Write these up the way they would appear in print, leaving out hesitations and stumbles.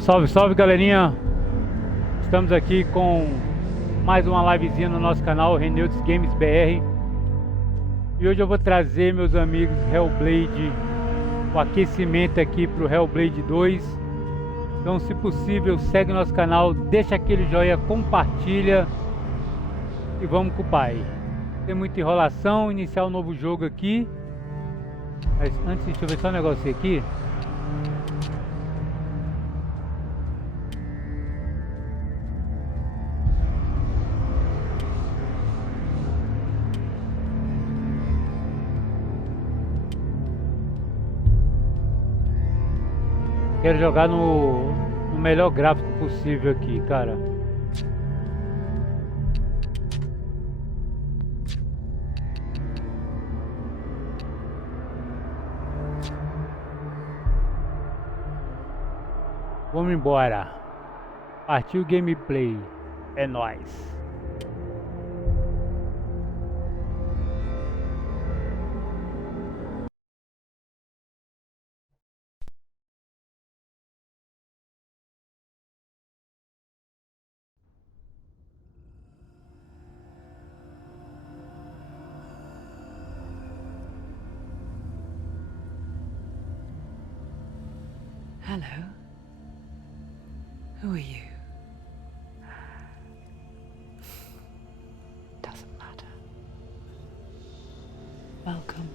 Salve, salve, galerinha! Estamos aqui com mais uma livezinha no nosso canal Reneudes Games BR. E hoje eu vou trazer, meus amigos, Hellblade, o aquecimento aqui para o Hellblade 2. Então, se possível, segue nosso canal, deixa aquele joinha, compartilha e vamos com o pai. Tem muita enrolação, iniciar um novo jogo aqui. Mas antes, deixa eu ver só um negócio aqui. Quero jogar no melhor gráfico possível aqui, cara. Vamos embora. Partiu gameplay. É nóis. Hello. Who are you? Doesn't matter. Welcome.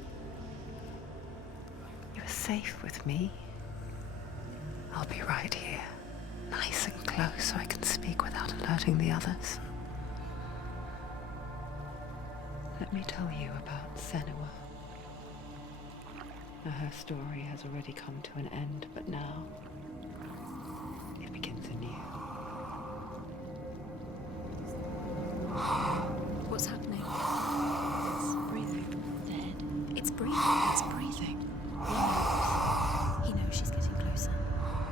You are safe with me. I'll be right here, nice and close so I can speak without alerting the others. Let me tell you about Senua. Her story has already come to an end, but now it begins anew. What's happening? It's breathing. Dead. It's breathing. It's breathing. He knows she's getting closer.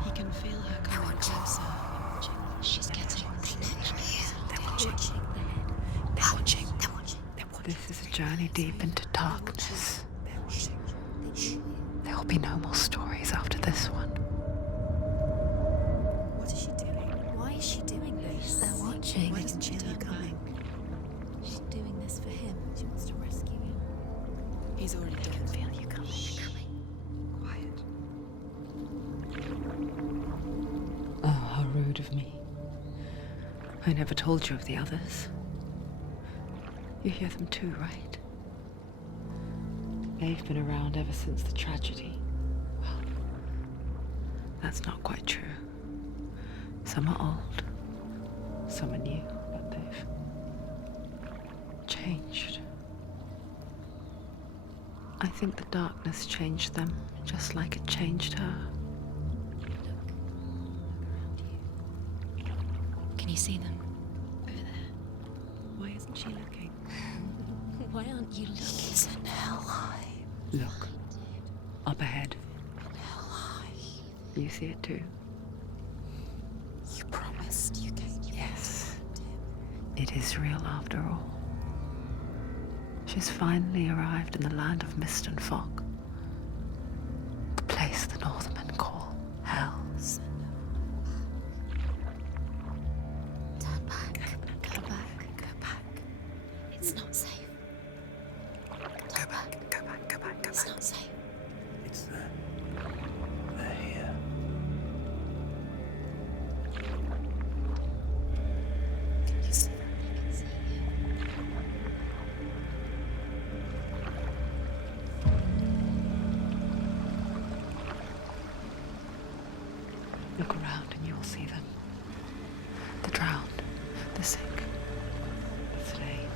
He can feel her coming closer. She's getting closer. They're watching. They're watching. They're watching. They're watching. This is a journey deep into darkness. There will be no more stories after this one. What is she doing? Why is she doing this? They're watching. Why doesn't she turn coming? She's doing this for him. She wants to rescue him. He's already dead. I can feel you coming. Quiet. Oh, how rude of me. I never told you of the others. You hear them too, right? They've been around ever since the tragedy. Well, that's not quite true. Some are old, some are new, but they've changed. I think the darkness changed them, just like it changed her. Can you see them? Over there. Why isn't she looking? Why aren't you looking? He's in hell high. Look, up ahead. Hell high. You see it too? You promised you came. Yes. It is real after all. She's finally arrived in the land of mist and fog. The place the Northmen call hell. Turn back. Go back. Go back. It's not safe. Go back, go back, go back, go It's back. not safe. It's there. They're here. Can you see them? I can see you. Look around and you will see them. The drowned, the sick, the slain.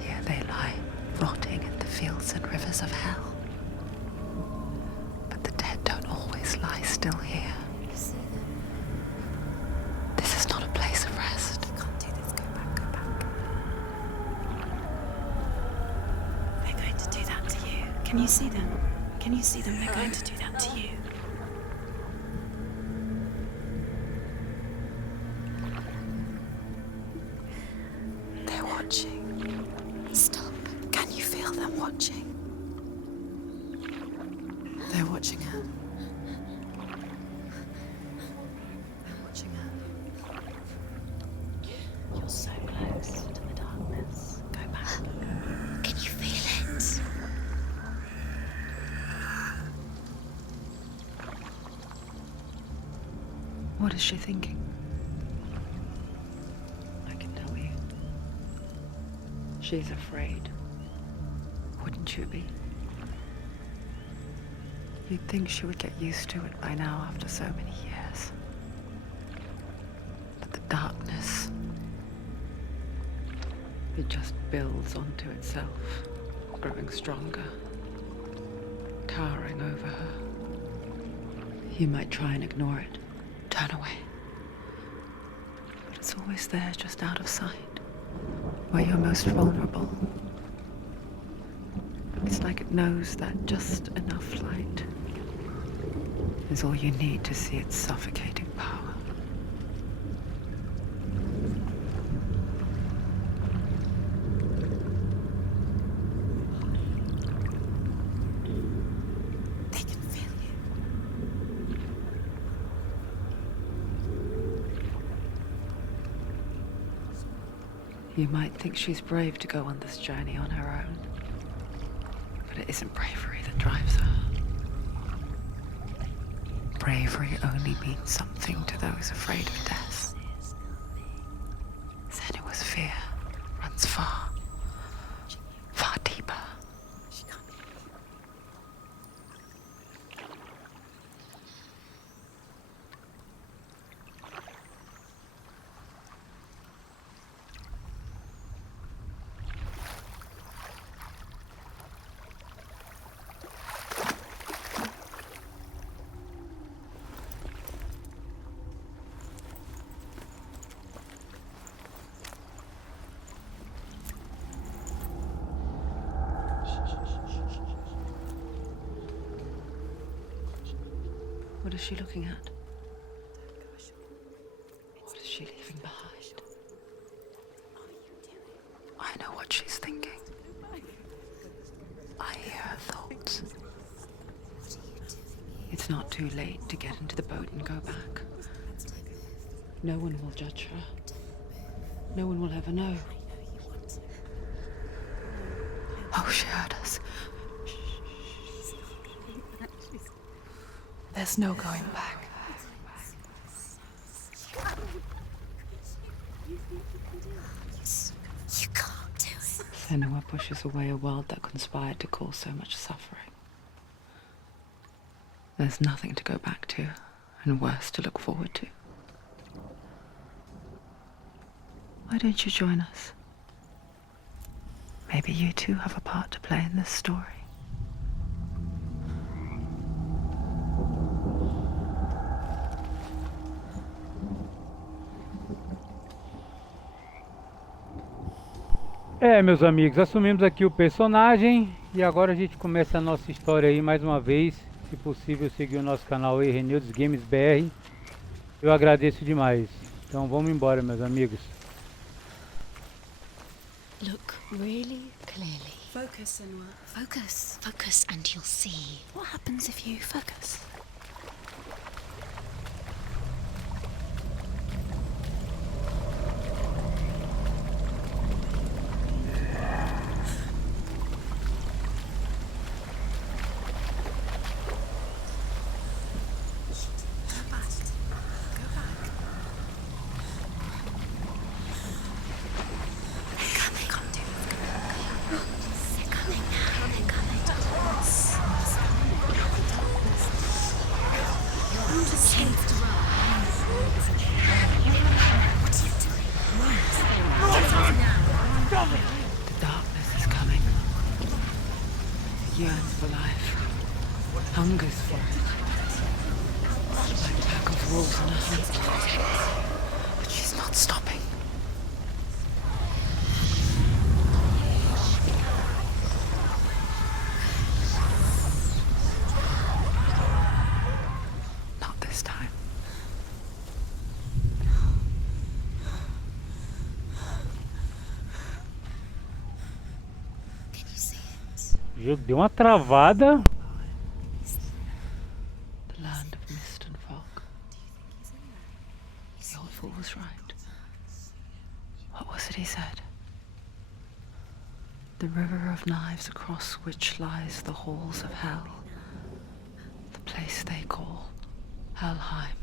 Here they lie, rotting in the fields and rivers of hell. But the dead don't always lie still here. You see them. This is not a place of rest. You can't do this. Go back. Go back. They're going to do that to you. Can you see them? Can you see them? They're going to do that to you. They're watching. Stop. Can you feel them watching? They're watching her. What is she thinking? I can tell you. She's afraid. Wouldn't you be? You'd think she would get used to it by now after so many years. But the darkness, it just builds onto itself, growing stronger, towering over her. You might try and ignore it, turn away. But it's always there, just out of sight, where you're most vulnerable. It's like it knows that just enough light is all you need to see its suffocating power. They can feel you. You might think she's brave to go on this journey on her own. But it isn't bravery that drives her. Bravery only means something to those afraid of death. Senua's fear runs far, far deeper. What is she looking at? What is she leaving behind? I know what she's thinking. I hear her thoughts. It's not too late to get into the boat and go back. No one will judge her. No one will ever know. Oh, she heard us. There's no going back. You can't do it. Senua pushes away a world that conspired to cause so much suffering. There's nothing to go back to, and worse to look forward to. Why don't you join us? Maybe you too have a part to play in this story. Meus amigos, assumimos aqui o personagem e agora a gente começa a nossa história aí mais uma vez. Se possível, seguir o nosso canal aí, Renildes Games BR. Eu agradeço demais. Então vamos embora, meus amigos. Look really clearly. Focus, Senua. Focus. Focus and you'll see. What happens if you focus? The darkness is coming. It yearns for life. Hungers for it. Like a pack of wolves on a hunt. But she's not stopping. Not this time. O jogo deu uma travada. The land of mist and fog. The old fool was right. What was it he said? The river of knives across which lies the halls of hell. The place they call Helheim.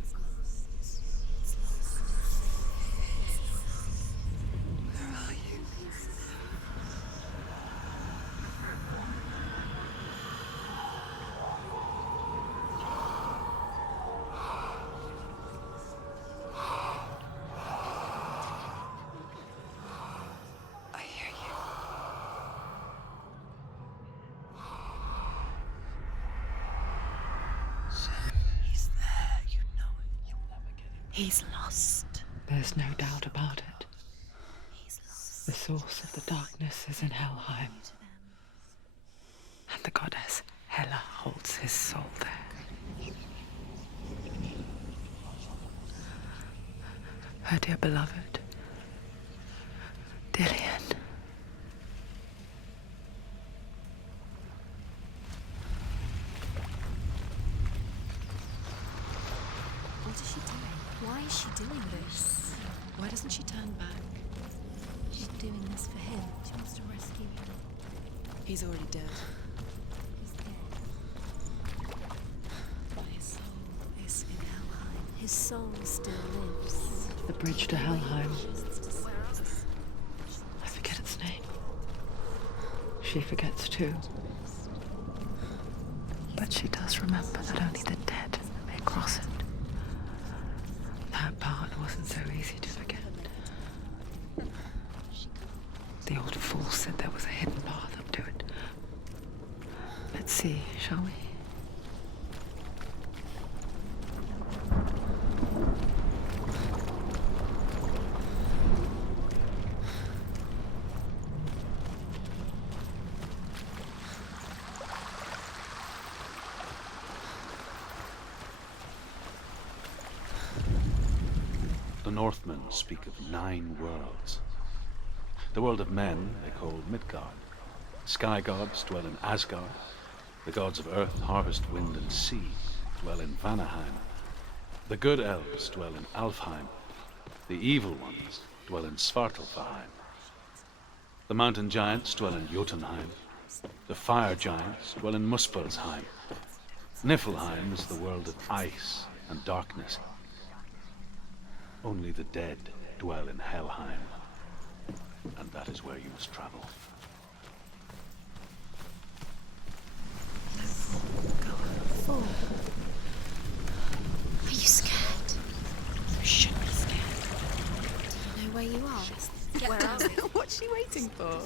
He's lost. There's no doubt about it. He's lost. The source of the darkness is in Helheim. And the goddess Hela holds his soul there. Her dear beloved, Dillian. What is she doing? Why is she doing this? Why doesn't she turn back? She's doing this for him. She wants to rescue him. He's already dead. He's dead. But his soul is in Helheim. His soul still lives. The bridge to Helheim. I forget its name. She forgets too. But she does remember that only the dead may cross it. That part wasn't so easy to forget. The old fool said there was a hidden path up to it. Let's see, shall we? The Northmen speak of 9 worlds. The world of men they call Midgard. Sky gods dwell in Asgard. The gods of earth, harvest, wind, and sea dwell in Vanaheim. The good elves dwell in Alfheim. The evil ones dwell in Svartalfheim. The mountain giants dwell in Jotunheim. The fire giants dwell in Muspelheim. Niflheim is the world of ice and darkness. Only the dead dwell in Helheim, and that is where you must travel. Fool. Are you scared? You should be scared. Do you know where you are? Where are we? What's she waiting for?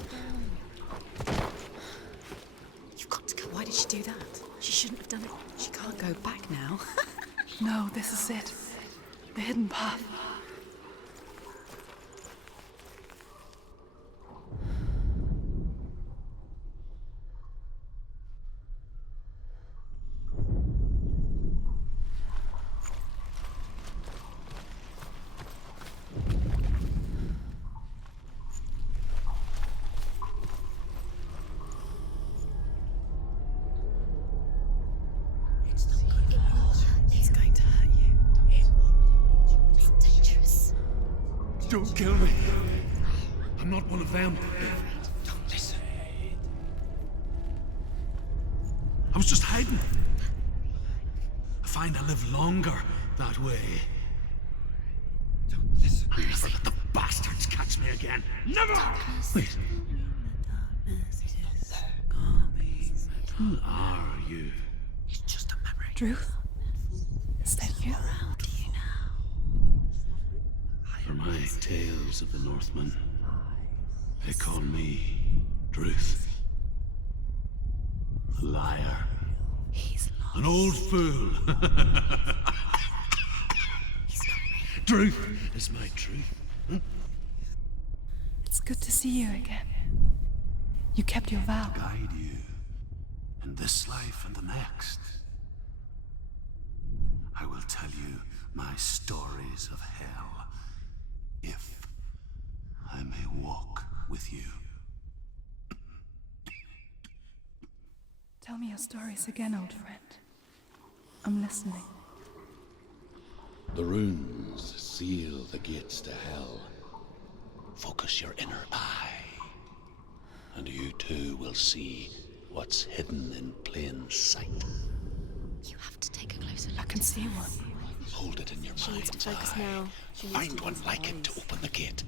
You've got to go. Why did she do that? She shouldn't have done it. She can't go back now. No, this is it. The hidden path. It's going to hurt you. It's dangerous. Don't kill me. I'm not one of them. Don't listen. I was just hiding. I find I live longer that way. Don't listen. Never let the bastards catch me again. Never! Wait. Who are you? It's just a memory. Druth? Is that you? For my tales of the Northmen, they call me Druth. A liar. He's lost. An old fool. Druth is my truth. It's good to see you again. You kept your vow. Guide you in this life and the next. I will tell you my stories of hell, if I may walk with you. Tell me your stories again, old friend. I'm listening. The runes seal the gates to hell. Focus your inner eye, and you too will see what's hidden in plain sight. You have to take a closer look. I can see one. Hold it in your She needs mind's to focus eye. now. She needs Find to one use like her it to eyes. open the gate.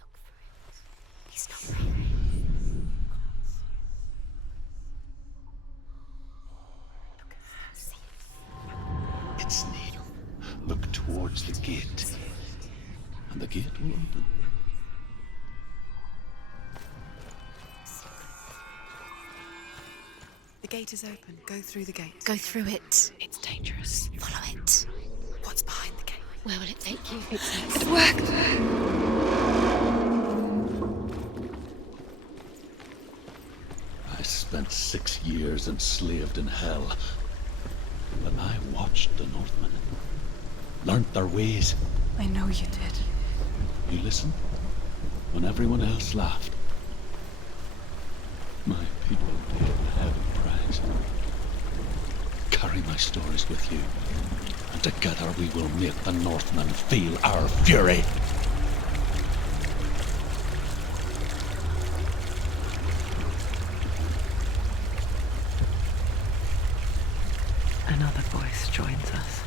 Look for it. He's not real. Look, see it. It's near. Look towards the gate, and the gate will open. The gate is open. Go through the gate. Go through it. It's dangerous. Follow it. What's behind the gate? Where will it take you? It worked. I spent 6 years enslaved in hell. But I watched the Northmen. Learnt their ways. I know you did. You listened when everyone else laughed. My people paid a heavy price. Carry my stories with you, and together we will make the Northmen feel our fury. Another voice joins us.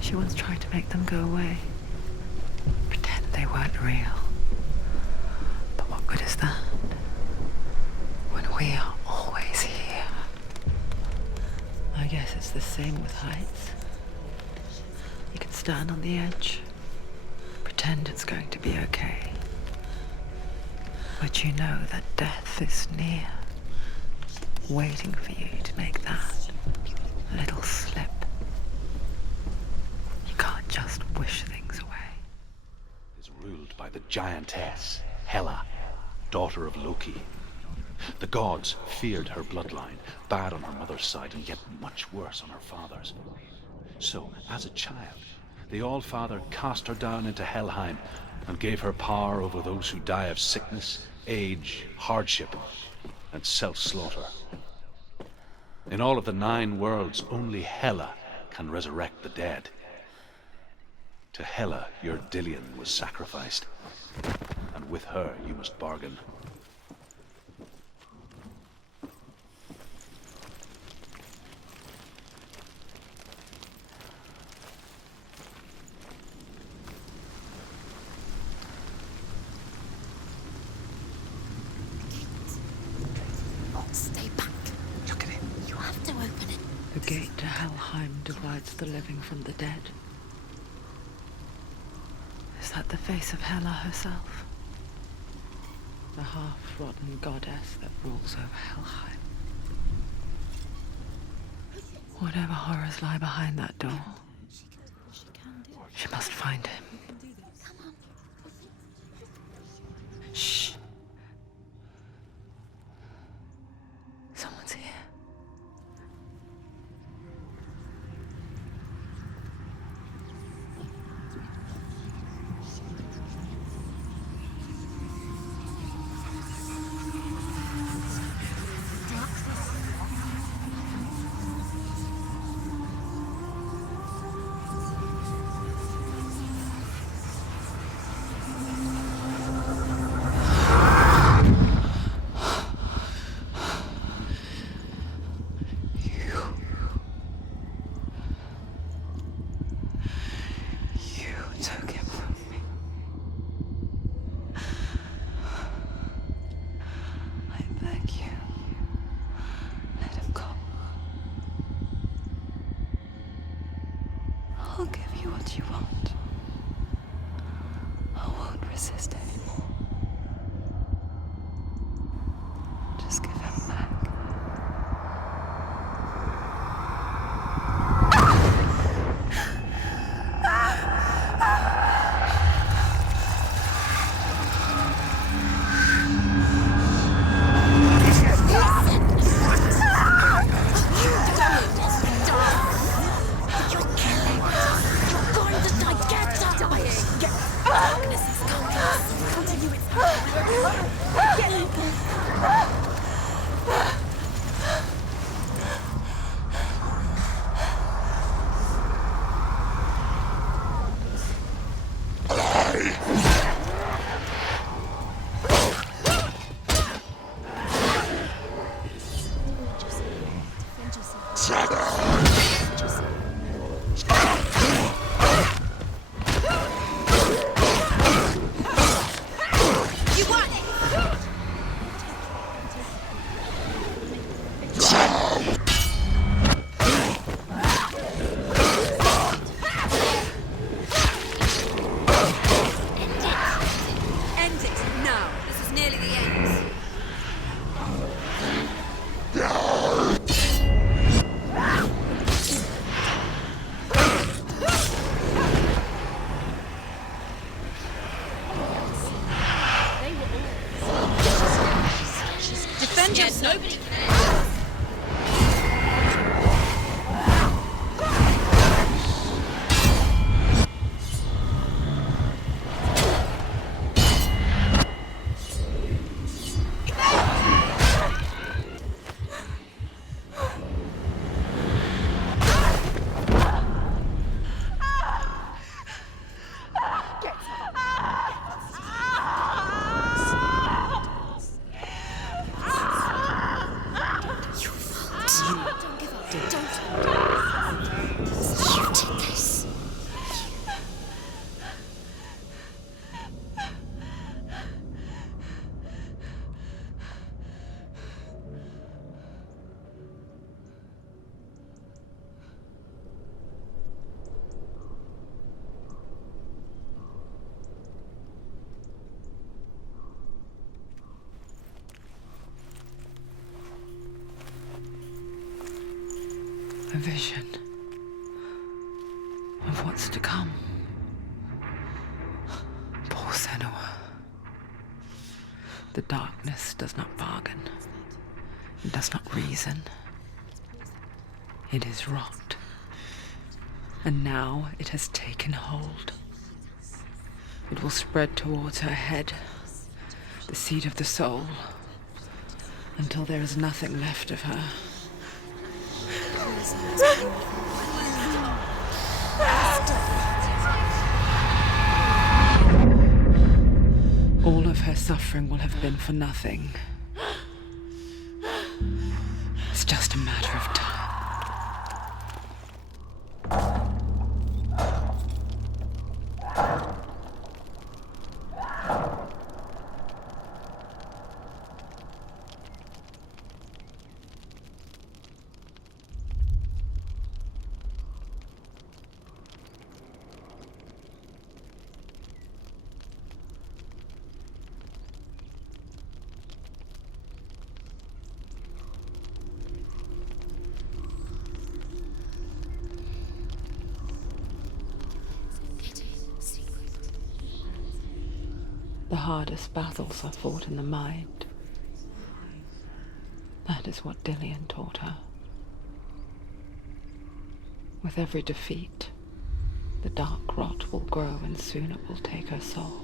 She once tried to make them go away. Pretend they weren't real. But what good is that? When we are always here. I guess it's the same with heights. You can stand on the edge, pretend it's going to be okay. But you know that death is near, waiting for you to make that little slip. You can't just wish things away. Is ruled by the giantess, Hela, daughter of Loki. The gods feared her bloodline, bad on her mother's side and yet much worse on her father's. So, as a child, the All-Father cast her down into Helheim and gave her power over those who die of sickness, age, hardship, and self-slaughter. In all of the 9 worlds, only Hela can resurrect the dead. To Hela, your Dillion was sacrificed, and with her you must bargain. Stay back. Look at it. You have to open it. The gate to Helheim divides the living from the dead. Is that the face of Hela herself? The half-rotten goddess that rules over Helheim. Whatever horrors lie behind that door, she must find him. Shh. Someone's here. Took him from me. I beg you, let him go. I'll give you what you want. I won't resist anymore. Just give him back. End it now. This is nearly the end. defend scared. yourself. Nobody cares. Don't give up. Don't. You did this. A vision of what's to come. Poor Senua. The darkness does not bargain. It does not reason. It is rot. And now it has taken hold. It will spread towards her head, the seat of the soul, until there is nothing left of her. All of her suffering will have been for nothing. It's just a matter of time. The hardest battles are fought in the mind. That is what Dillian taught her. With every defeat, the dark rot will grow and soon it will take her soul.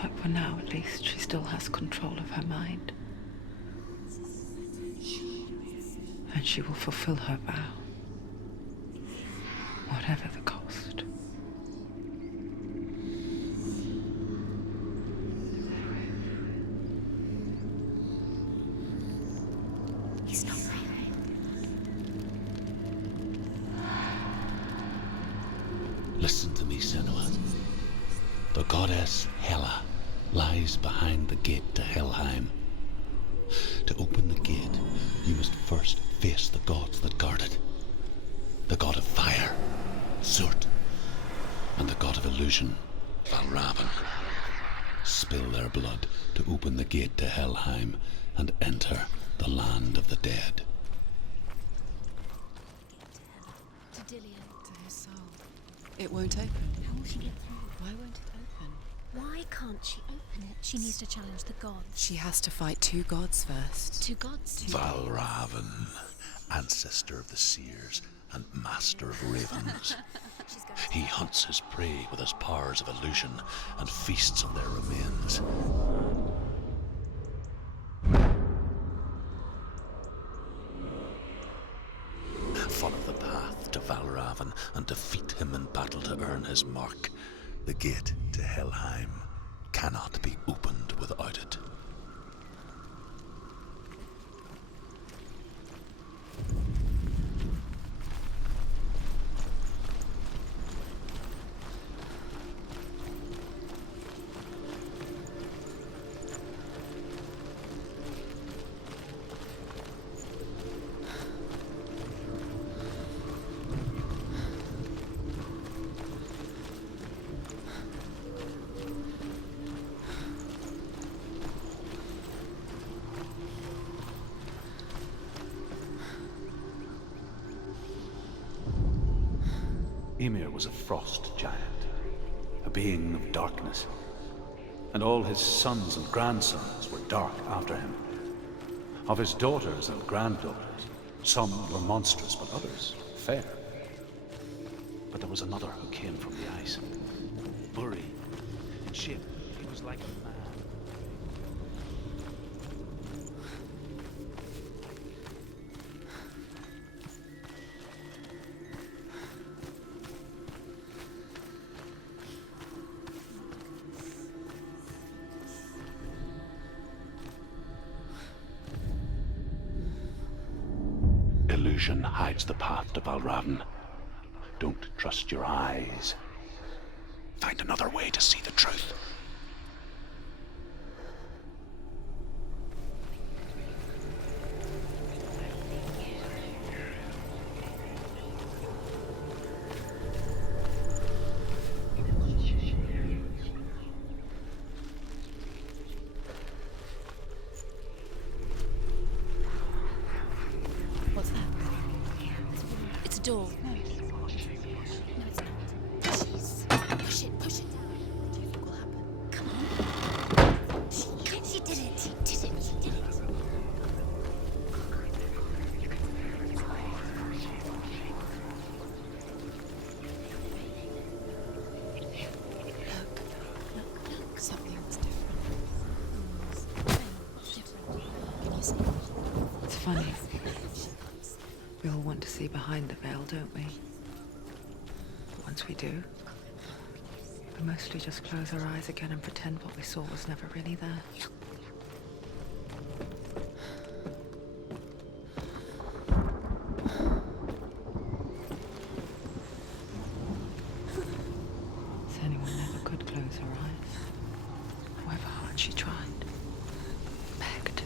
But for now, at least, she still has control of her mind. And she will fulfill her vow. Whatever the cost. He's not real. Listen to me, Senua. The goddess Hela lies behind the gate to Helheim. To open the gate, you must first face the gods that guard it. The god of fire, Surt, and the god of illusion, Valravan. Spill their blood to open the gate to Helheim and enter the land of the dead. To Dillian. To his soul. It won't open. How will she get through? Why won't it open? Why can't she open it? She needs to challenge the gods. She has to fight two gods first. Two gods? Valravan, ancestor of the seers and master of ravens. He hunts his prey with his powers of illusion and feasts on their remains. Follow the path to Valravan and defeat him in battle to earn his mark. The gate to Helheim cannot be opened without it. Ymir was a frost giant. a being of darkness. And all his sons and grandsons were dark after him. Of his daughters and granddaughters, some were monstrous, but others fair. But there was another who came from the ice. Blurry in shape, he was like a man. Illusion hides the path to Valravn. Don't trust your eyes. Find another way to see the truth. What's that? It's a door. No, it's not. Jeez. Push it down. What do you think will happen? Come on. She did it. She did it. Look. Something's different. Different. Can you see? It's funny. We all want to see behind the veil, don't we? But once we do, we mostly just close our eyes again and pretend what we saw was never really there. Senua never could close her eyes, however hard she tried. Begged.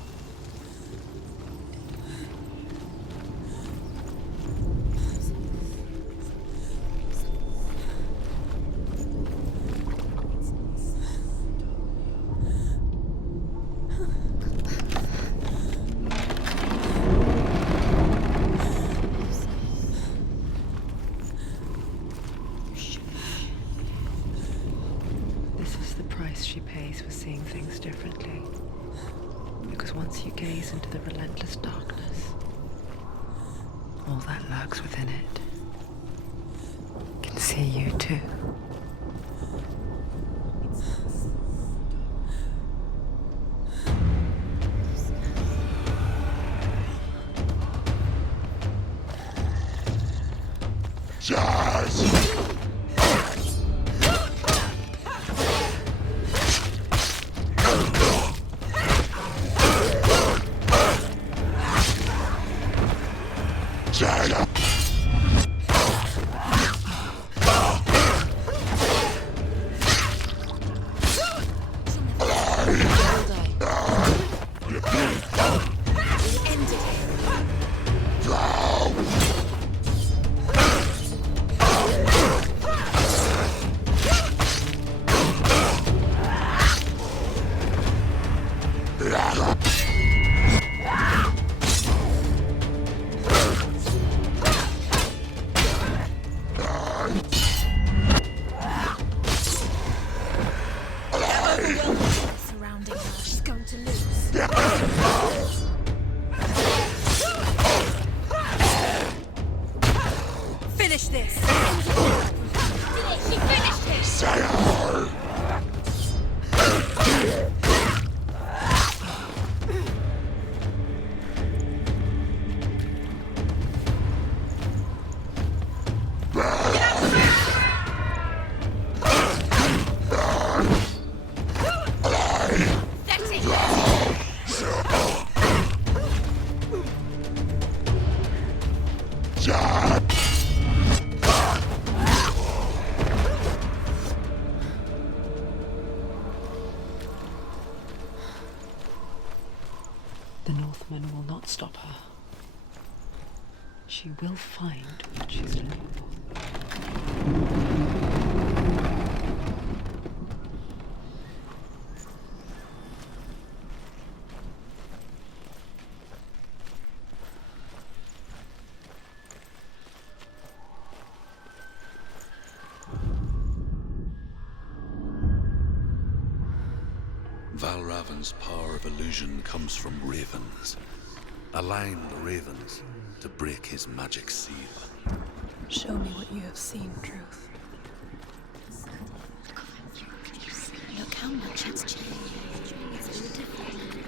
This is the price she pays for seeing things differently. Because once you gaze into the relentless darkness, all that lurks within it can see you too. Surrounding her, she's going to lose. Finish this! She finished it! The Northmen will not stop her. She will find what she's looking for. Valravan's power of illusion comes from ravens. Align the ravens to break his magic seal. Show me what you have seen, Truth. Look how much it's changed. It's all different now.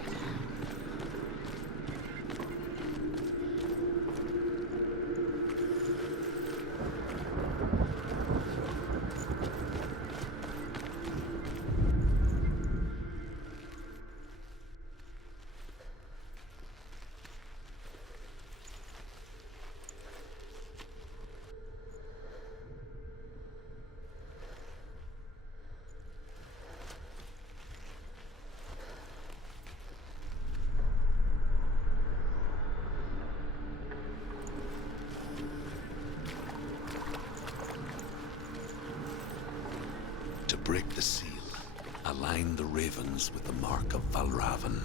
To break the seal, align the ravens with the mark of Valravan.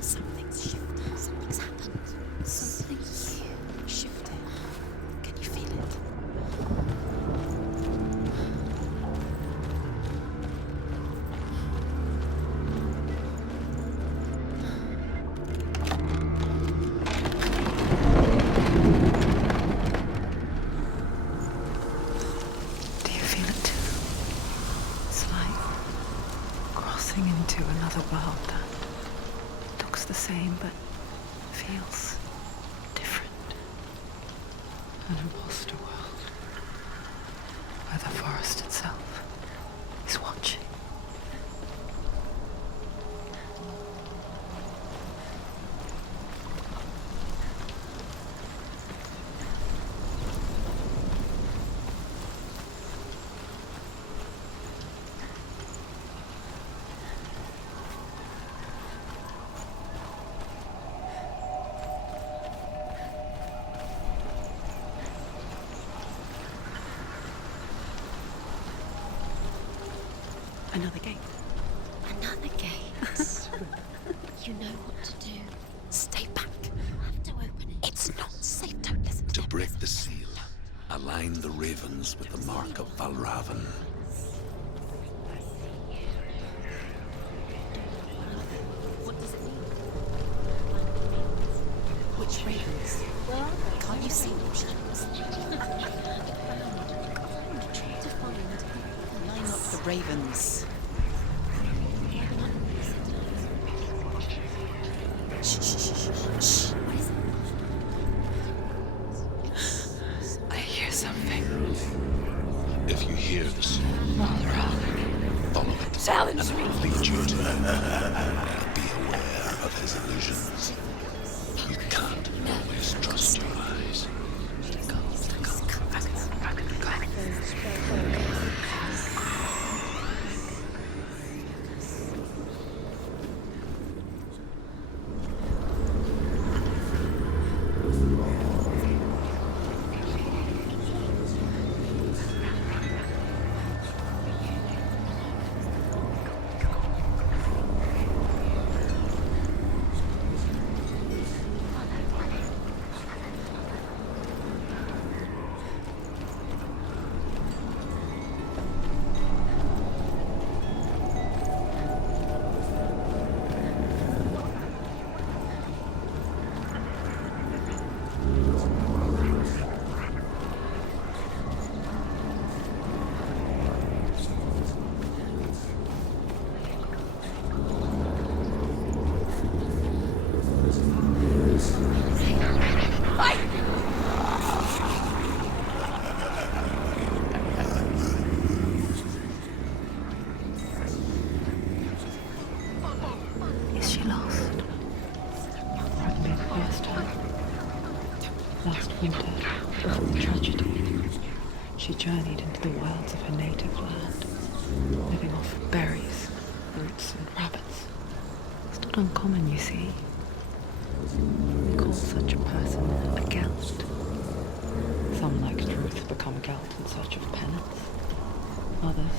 Something's shifted. Something's happened. Something here shifted. Can you feel it? Do you feel it too? It's like crossing into another world that looks the same but feels different. An imposter world where the forest itself is watching. Another gate. Another gate. You know what to do. Stay back. You have to open it. It's not safe. Don't listen to To them. break the seal, align the ravens with the mark of Valravan. What does it mean? Which ravens? Can't you see them, shadows? To find. Line up the ravens. Shh, shh, shh, shh, shh. What is it? I hear something. If you hear the song, Valravan. follow it, Challenge and it will lead you to him. But be aware of his illusions. You can't always trust your eyes. winter, before tragedy, she journeyed into the wilds of her native land, living off berries, roots, and rabbits. It's not uncommon, you see. We call such a person a Gelt. Some, like Truth, become Gelt in search of penance. Others,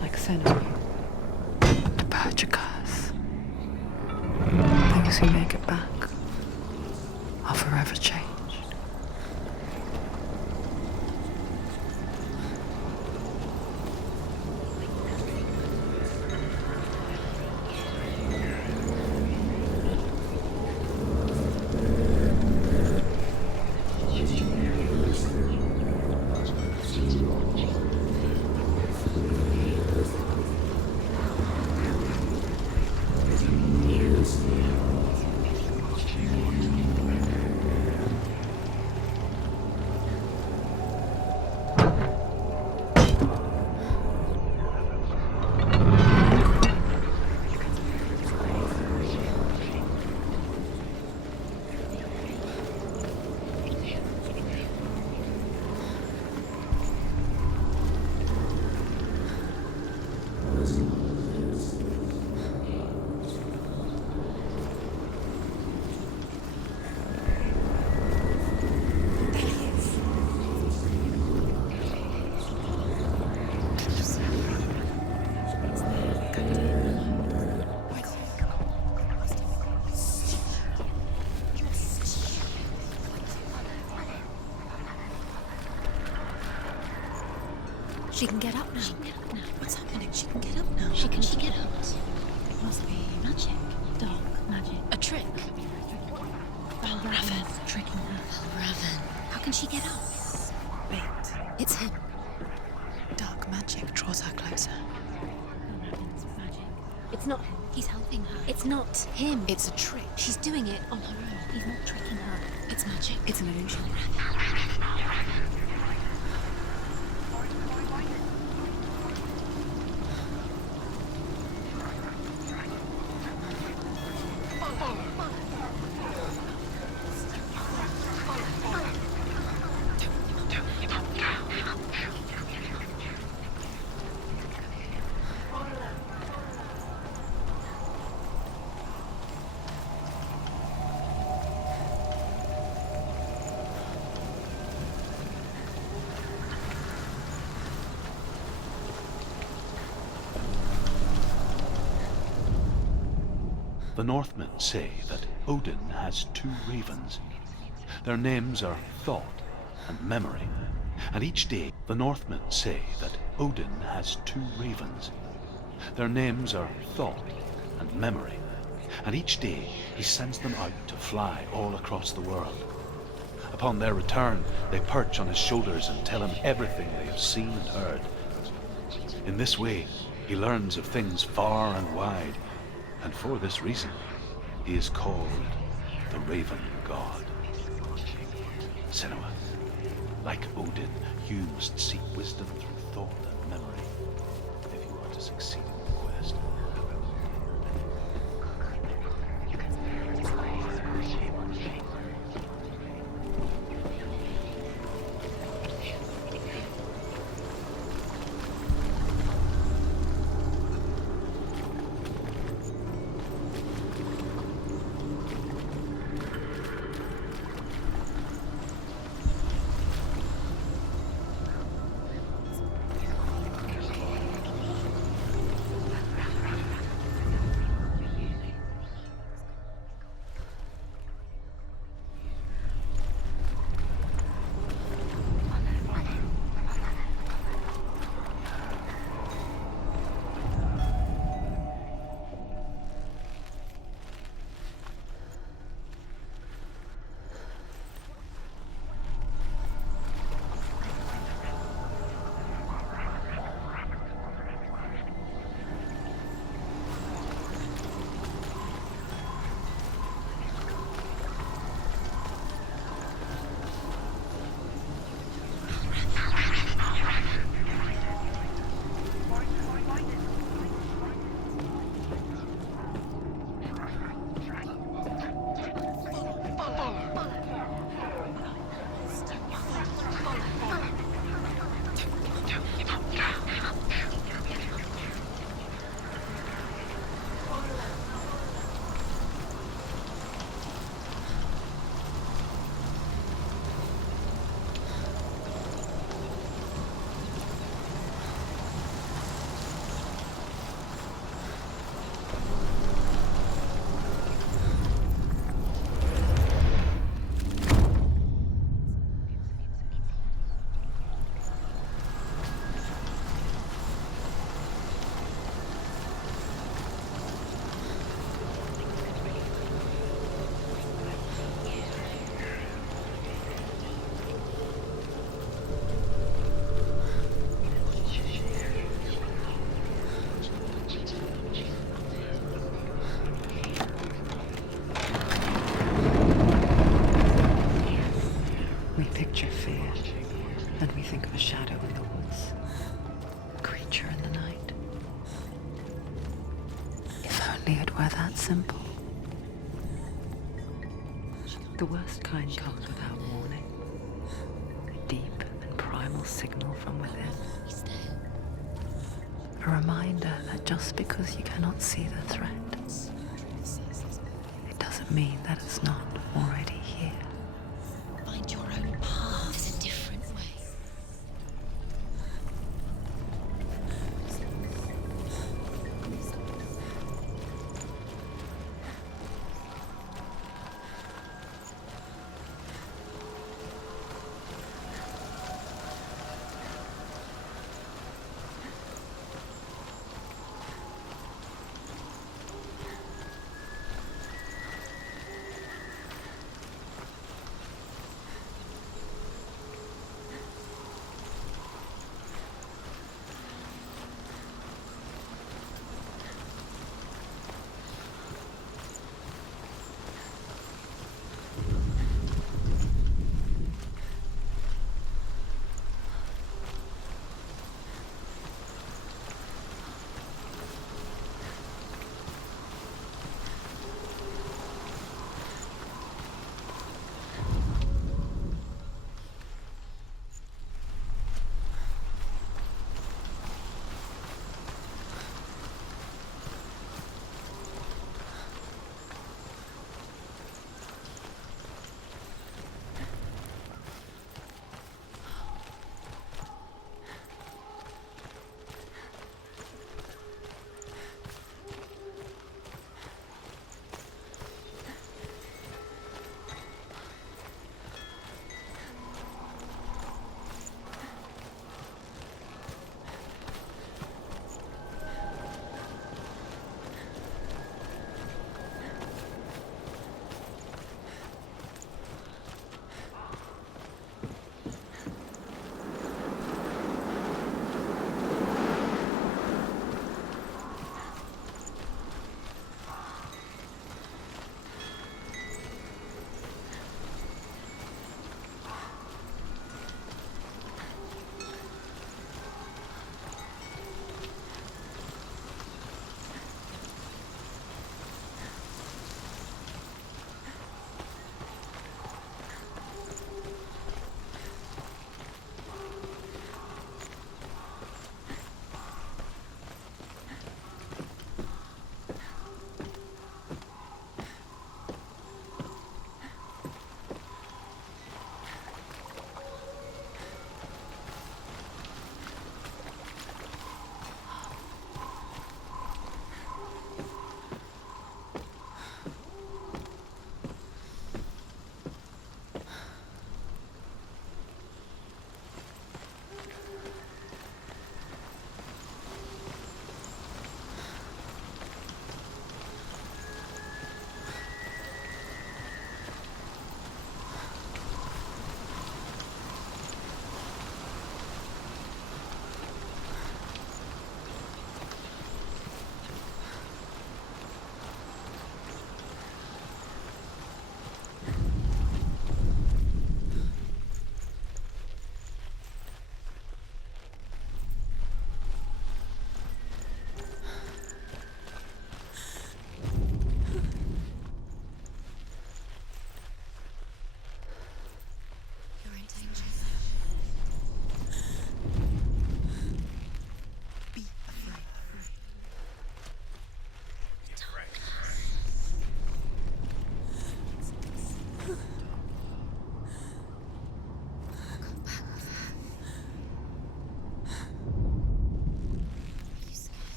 like Senua, purge a curse. Those who make it back are forever changed. She can get up now. What's happening? She can get up now. She can get up. It must be magic. Dark magic. A trick. Raven. Tricking her. Raven. How can she get up? Wait. It's him. Dark magic draws her closer. Raven's magic. It's not him. He's helping her. It's not him. It's a trick. She's doing it on her own. He's not tricking her. It's magic. It's an illusion. The Northmen say that Odin has two ravens. Their names are Thought and Memory. And each day, the Northmen say that Odin has two ravens. Their names are Thought and Memory. And each day, he sends them out to fly all across the world. Upon their return, they perch on his shoulders and tell him everything they have seen and heard. In this way, he learns of things far and wide, and for this reason, he is called the Raven God. Senua, like Odin, you must seek wisdom through thought and memory if you are to succeed in the quest. The worst kind comes without warning. A deep and primal signal from within. A reminder that just because you cannot see the threat, it doesn't mean that it's not already here. Find your own path. There's a different way.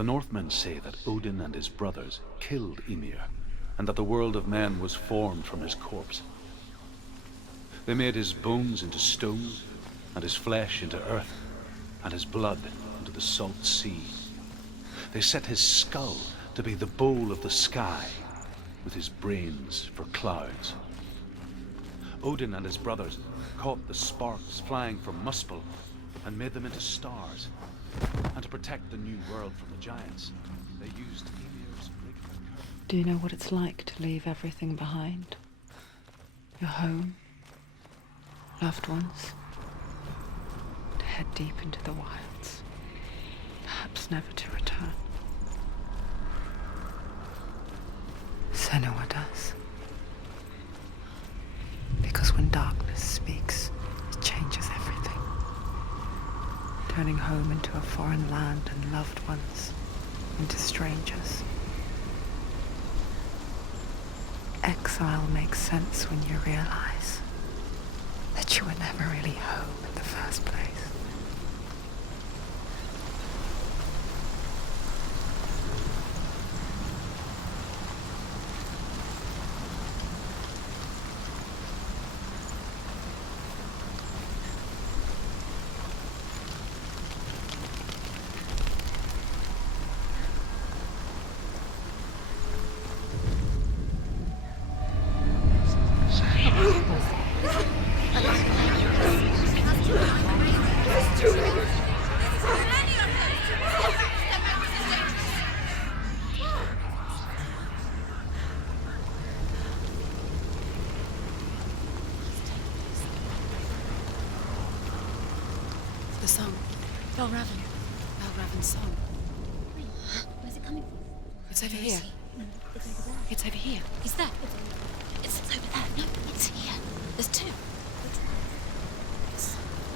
The Northmen say that Odin and his brothers killed Ymir, and that the world of men was formed from his corpse. They made his bones into stone, and his flesh into earth, and his blood into the salt sea. They set his skull to be the bowl of the sky, with his brains for clouds. Odin and his brothers caught the sparks flying from Muspel and made them into stars. And to protect the new world from the giants, they used Ymir's regular curse. Do you know what it's like to leave everything behind? Your home, loved ones, to head deep into the wilds, perhaps never to return. Senua does. Because when darkness speaks, it changes everything. Turning home into a foreign land and loved ones into strangers. Exile makes sense when you realize that you were never really home in the first place. The song. Valravan's song. Wait, where's it coming from? It's over here. No, it's over there. It's over here. Is that? It's over there. No, it's here. There's two.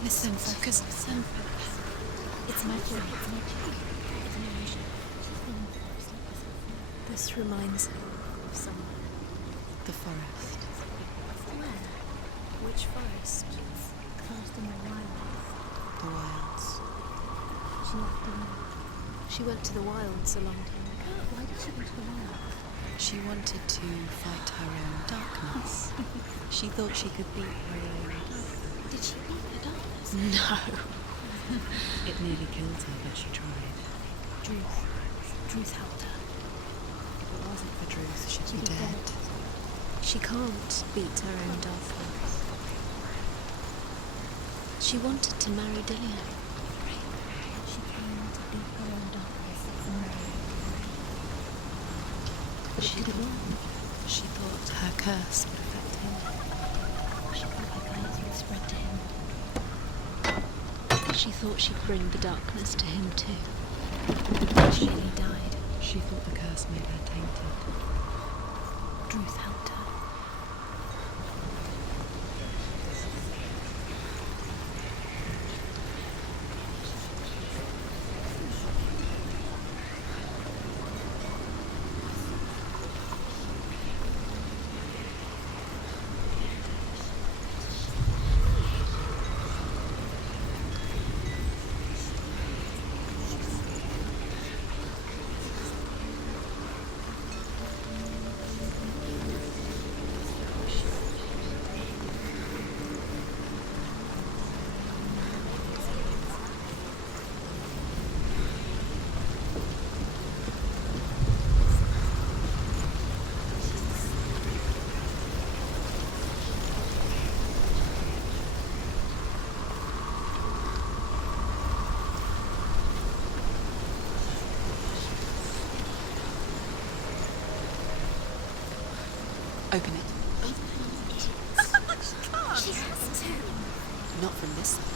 Listen, focus. Listen. It's magic. It's magic. It's an illusion. This reminds me of somewhere. The forest. Where? Which forest? The forest in the wild. The wilds. She left the wild. She went to the wilds a long time ago. Why did she go to the wild? She wanted to fight her own darkness. She thought she could beat her own. Did she beat the darkness? No. It nearly killed her, but she tried. Druth helped her. If it wasn't for Druth, she'd She'd be be dead. She can't beat her own darkness. She wanted to marry Dillian. She came to beat her own darkness and marry. She did it wrong. She thought her curse would affect him. She thought her curse would spread to him. She thought she'd bring the darkness to him too. She nearly died. She thought the curse made her tainted. Druth helped her. Open it. She has to. Not from this side.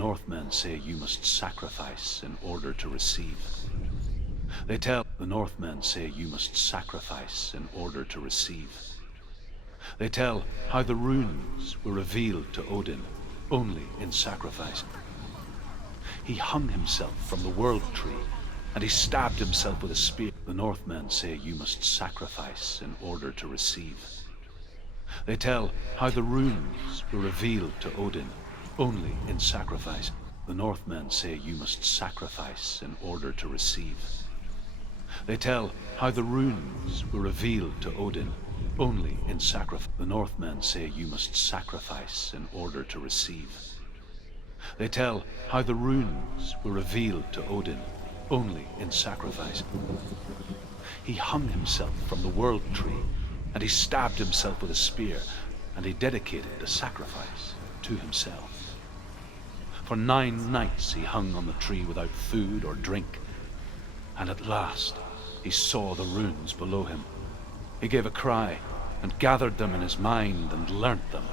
Northmen say you must sacrifice in order to receive. They tell the Northmen say you must sacrifice in order to receive. They tell how the runes were revealed to Odin only in sacrifice. He hung himself from the world tree, and he stabbed himself with a spear. The Northmen say you must sacrifice in order to receive. They tell how the runes were revealed to Odin only in sacrifice. The Northmen say you must sacrifice in order to receive. They tell how the runes were revealed to Odin only in sacrifice. The Northmen say you must sacrifice in order to receive. They tell how the runes were revealed to Odin only in sacrifice. He hung himself from the world tree, and he stabbed himself with a spear, and he dedicated the sacrifice to himself. For 9 nights he hung on the tree without food or drink, and at last he saw the runes below him. He gave a cry and gathered them in his mind and learnt them.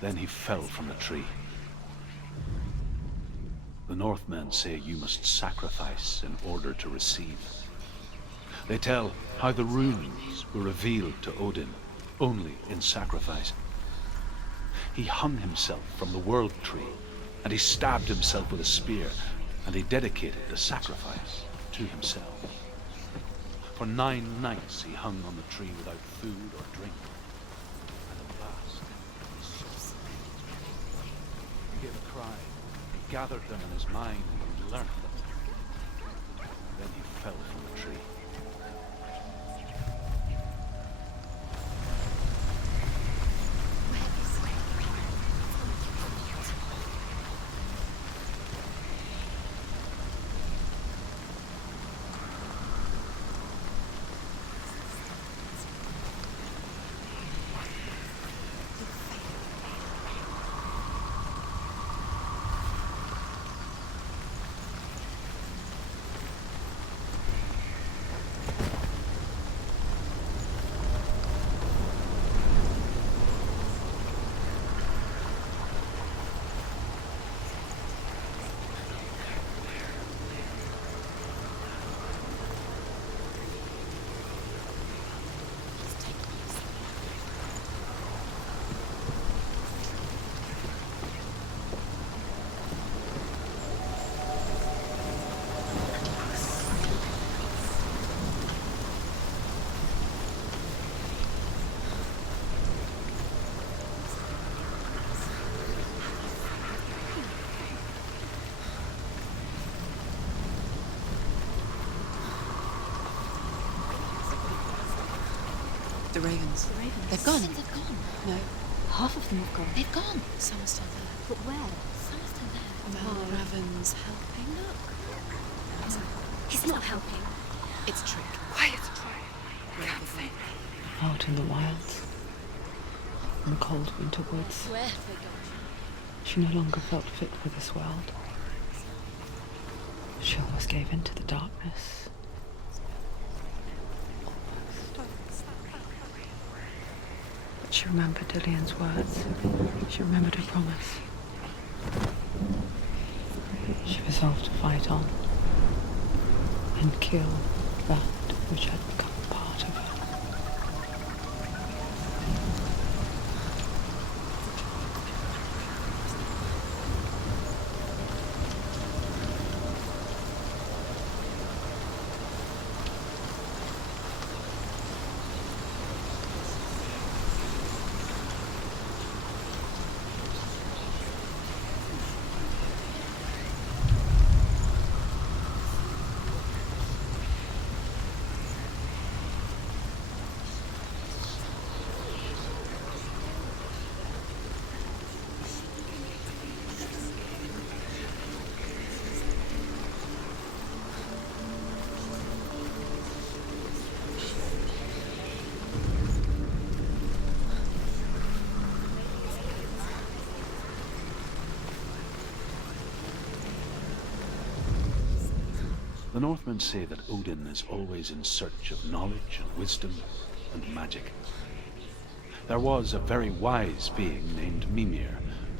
Then he fell from the tree. The Northmen say you must sacrifice in order to receive. They tell how the runes were revealed to Odin only in sacrifice. He hung himself from the world tree, and he stabbed himself with a spear, and he dedicated the sacrifice to himself. For 9 nights he hung on the tree without food or drink, and at last he gave a cry, he gathered them in his mind and learnt them. Then he fell from the tree. The ravens. The ravens. They've gone. They've gone. No. Half of them have gone. They've gone. Some are still there. But where? Some are still there. Well, Raven's helping. Look. He's not helping. It's a trick. Quiet. Out in the wilds, in the cold winter woods, Where have they gone? she no longer felt fit for this world. She almost gave in to the darkness. But she remembered Dillian's words. She remembered her promise. She resolved to fight on and kill that which had become part of her. The Northmen say that Odin is always in search of knowledge and wisdom and magic. There was a very wise being named Mimir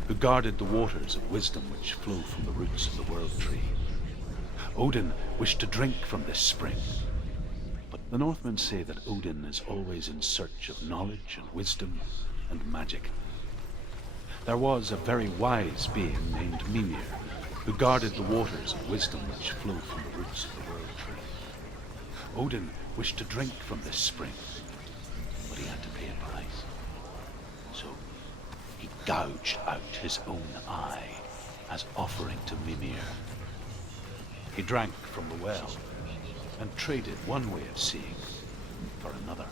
who guarded the waters of wisdom which flow from the roots of the world tree. Odin wished to drink from this spring, but the Northmen say that Odin is always in search of knowledge and wisdom and magic. There was a very wise being named Mimir, who guarded the waters of wisdom which flow from the roots of the world tree. Odin wished to drink from this spring, but he had to pay a price. So he gouged out his own eye as offering to Mimir. He drank from the well and traded one way of seeing for another.